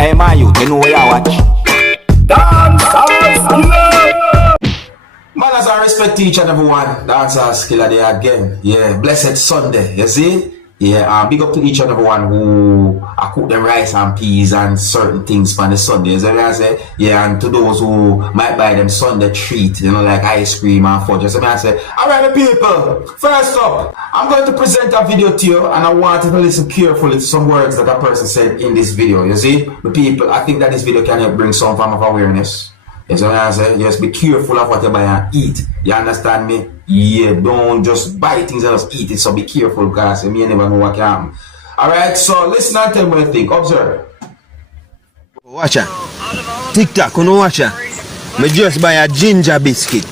Hey, my youth, you know where you watch? Dancehall skilla! Man, as I respect each and every one, Dancehall skilla there again. Yeah, blessed Sunday, you see? Yeah, big up to each and every one who cook them rice and peas and certain things for the Sundays. You know what I say? Yeah, and to those who might buy them Sunday treat, you know, like ice cream and fudge. So I say, alright, people, first up, I'm going to present a video to you, and I want you to listen carefully to some words that a person said in this video. You see, the people, I think that this video can help bring some form of awareness. You know what I say? Just be careful of what you buy and eat. You understand me? Yeah, don't just buy things and just eat it. So be careful, because you may never know what can happen. Alright, so listen and tell me what you think. Observe. Watch out. TikTok, you know watch out. I just buy a ginger biscuit.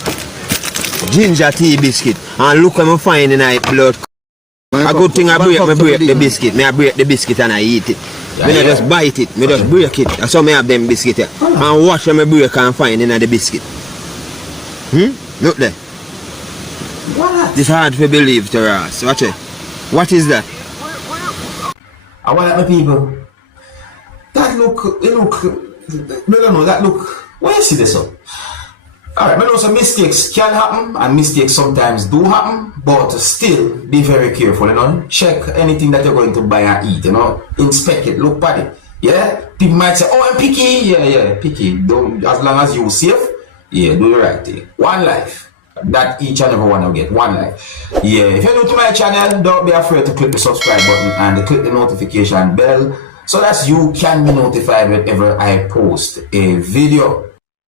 Ginger tea biscuit. And look what I find in my blood. A good thing I break the biscuit. I break the biscuit and I eat it. I don't just bite it, I just break it. That's how I have them biscuit here. And watch them I break and find in the biscuit. Look there. What? It's hard to believe to us. Watch it. What is that? I want my people. That look, I don't know, that look, where you see this up? Alright, I know some mistakes can happen, and mistakes sometimes do happen, but still be very careful, you know. Check anything that you're going to buy and eat, you know. Inspect it, look at it. Yeah? People might say, oh, I'm picky. Yeah, picky. Don't, as long as you're safe, yeah, do the right thing. One life. That each and every one will get. One life. Yeah, if you're new to my channel, don't be afraid to click the subscribe button and click the notification bell so that you can be notified whenever I post a video.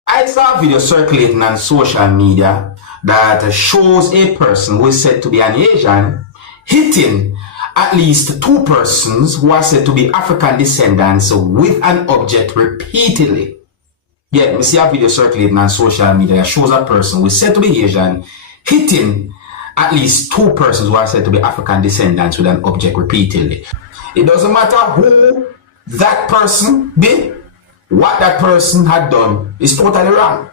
I saw a video circulating on social media that shows a person who is said to be an Asian hitting at least two persons who are said to be African descendants with an object repeatedly. Yeah, we see a video circulating on social media that shows a person who is said to be Asian hitting at least two persons who are said to be African descendants with an object repeatedly. It doesn't matter who that person be. What that person had done is totally wrong.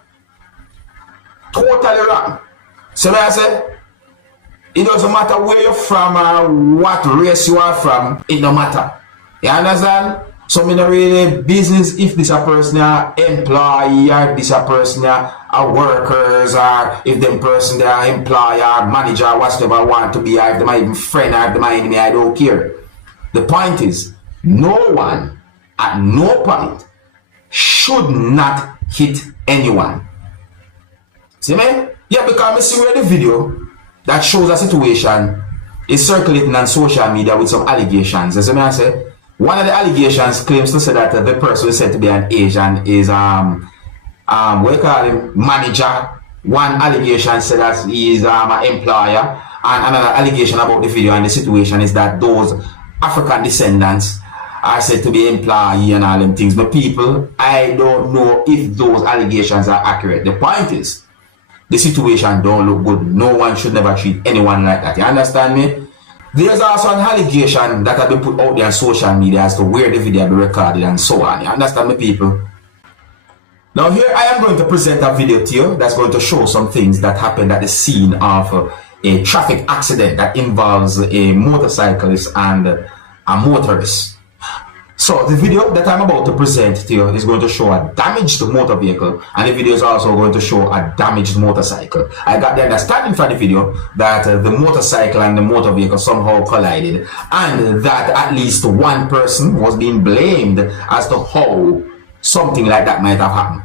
Totally wrong. So I say, it doesn't matter where you're from or what race you are from, it don't matter. You understand? So in a really business if this a person are employee or this a person are workers, or if them person they are employer, manager, whatever want to be, or if they are even friend or if they are enemy, I don't care. The point is, no one at no point should not hit anyone. See me? Yeah, because I see where the video that shows a situation is circulating on social media with some allegations. You see me I say? One of the allegations claims to say that the person is said to be an Asian is what you call him, manager. One allegation said that he is an employer, and another allegation about the video and the situation is that those African descendants are said to be employee and all them things. But people, I don't know if those allegations are accurate. The point is, the situation don't look good. No one should never treat anyone like that. You understand me? There's also an allegation that has been put out there on social media as to where the video will be recorded and so on. You understand me, people? Now here I am going to present a video to you that's going to show some things that happened at the scene of a traffic accident that involves a motorcyclist and a motorist. So the video that I'm about to present to you is going to show a damaged motor vehicle, and the video is also going to show a damaged motorcycle. I got the understanding from the video that the motorcycle and the motor vehicle somehow collided, and that at least one person was being blamed as to how something like that might have happened.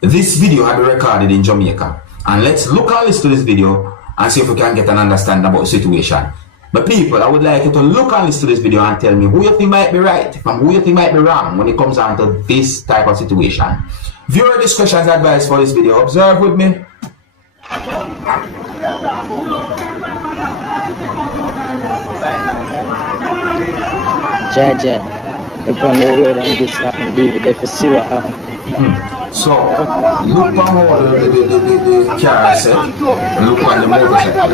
This video had been recorded in Jamaica, and let's look and listen to this video and see if we can get an understanding about the situation. But people, I would like you to look and listen to this video and tell me who you think might be right and who you think might be wrong when it comes down to this type of situation. Viewer discretion is advised for this video. Observe with me. Jaja, if I know where this happened, if you see what happened. So, look on how the car set, look on the motorcycle.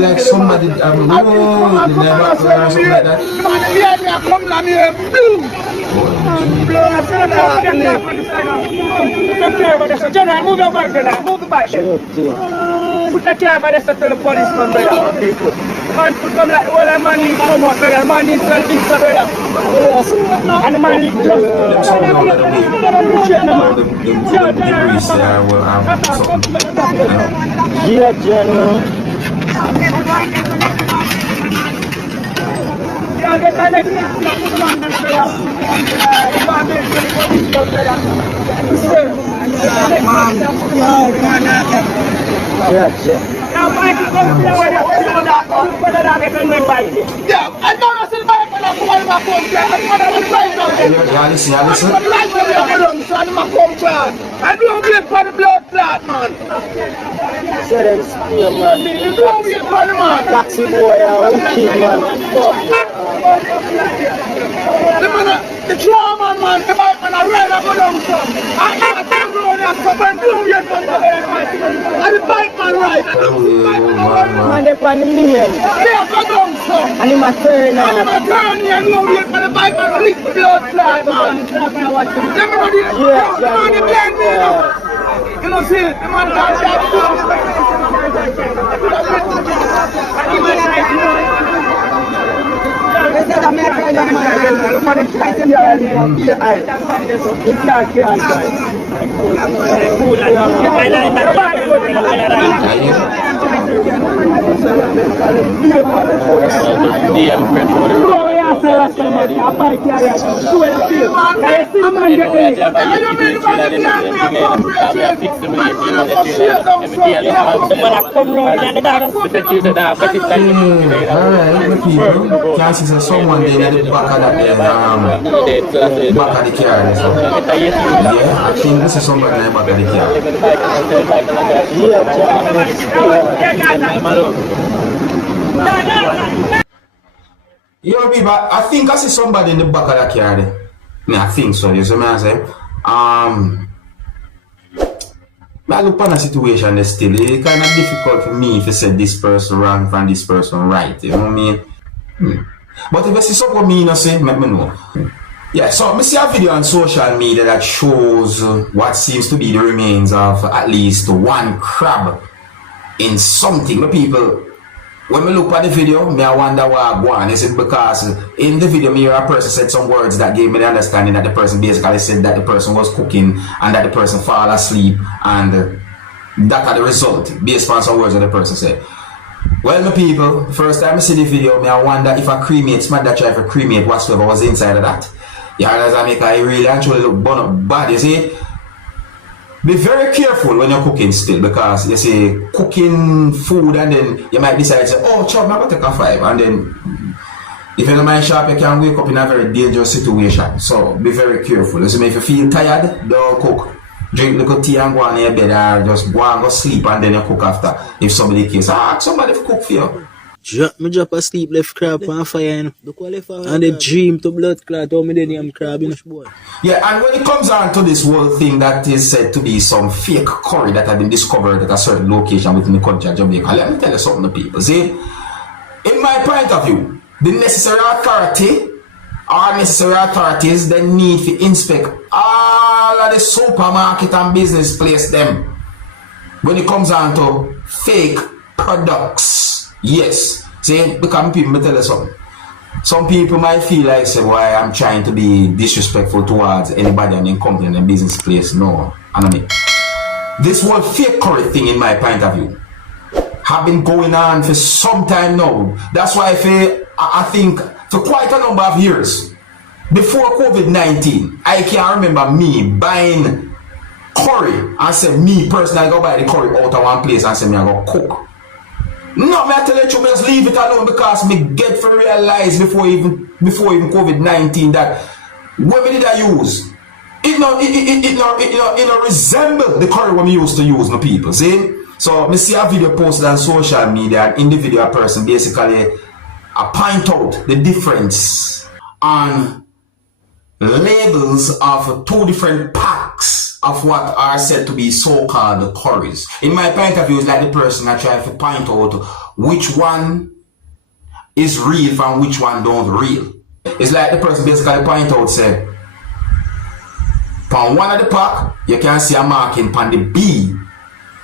Like somebody, no, you never or something like that. General, move your back, General. Move the back. Put the camera to the policeman, brother. Man, put them like all the man needs come out, brother. Man needs to fix the brother. And the man needs to Yeah, General. The drama man, the bike man, I ride up along some. I never take road and stop and do yet from the and the bike man ride. Man, they find the million. They are go down some. And he must turn And I'm a turn here and go yet for the bike man release the blood fly, man. Let me know the man, the blind man. You know, see, the man can't Chances of someone there at the back of that back of the car. So. Yeah, I think this is somebody in the back of the car. Yo, people, I think I see somebody in the back of the car there. Yeah, I think so. You see what I'm saying? I look on a situation that's still it's kind of difficult for me to say this person wrong and this person right. You know what I mean? But if I see something me not say, let me know. Yeah, so I see a video on social media that shows what seems to be the remains of at least one crab in something. The people, when we look at the video, I wonder why I go on. Is it because in the video, me or a person said some words that gave me the understanding that the person basically said that the person was cooking and that the person fall asleep, and that are the result based on some words that the person said. Well, my people, first time I see the video, I wonder if a cremate, smart that try to cremate whatsoever was inside of that. You understand? Because it really actually look bad, you see? Be very careful when you're cooking still, because you see, cooking food and then you might decide to say, oh, chop, I'm going to take a 5. And then, if you're mind sharp, you can wake up in a very dangerous situation. So, be very careful. You see, if you feel tired, don't cook. Drink little tea and go on in your bed, or just go and go sleep and then you cook after. If somebody cares, somebody cook for you. Drop asleep, left crab on fire, and the dream to blood clot, how me then crab in boy. Yeah, and when it comes on to this whole thing that is said to be some fake curry that have been discovered at a certain location within the country of Jamaica, let me tell you something, people. See, in my point of view, the necessary authority or necessary authorities, they need to inspect all of the supermarket and business place them when it comes on to fake products. Yes, see, because people may tell you something. Some people might feel like, say, why I'm trying to be disrespectful towards anybody in company and business place. No, I mean, this whole fake curry thing, in my point of view, have been going on for some time now. That's why I think for quite a number of years, before COVID-19, I can't remember me buying curry and say, me personally, I go buy the curry out of one place and say, me I go cook. No, me I tell you, just leave it alone, because me get to realize before even COVID-19 that what did I use? It no resemble the curry we used to use, no people. See? So me see a video posted on social media, and in the video a person basically point out the difference on labels of two different packs of what are said to be so-called curries. In my point of view, it's like the person I try to point out which one is real from which one don't real. It's like the person basically point out, say, On one of the pack, you can see a marking on the B.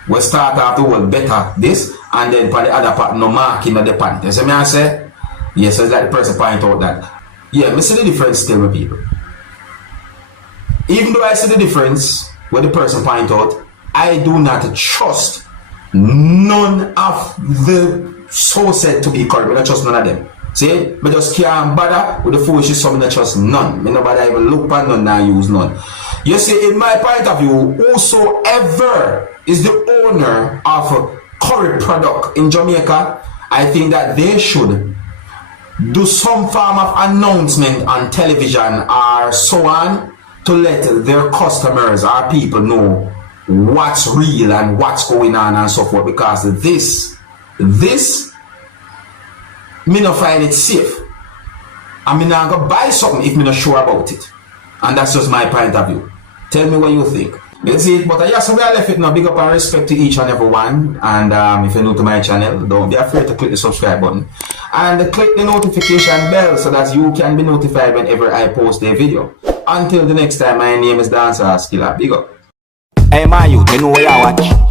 We start off the word better this, and then for the other part, no marking on the pan. You see me I say? Yes, it's like the person point out that. Yeah, me see the difference still with people. Even though I see the difference where the person point out, I do not trust none of the so said to be correct. I don't trust none of them. See, but just can't bother with the foolishness, so I don't trust none. I nobody even look at none and use none. You see, in my point of view, whosoever is the owner of a curry product in Jamaica, I think that they should do some form of announcement on television or so on to let their customers or people know what's real and what's going on and so forth, because this me not find it safe. I mean, I'm gonna buy something if me not sure about it, and that's just my point of view. Tell me what you think. You see, but yeah, so we are left it now. Big up and respect to each and every one. And if you're new to my channel, don't be afraid to click the subscribe button and click the notification bell so that you can be notified whenever I post a video. Until the next time, my name is Dancehall Skilla. Big up. Hey, my youth, you know where you watch.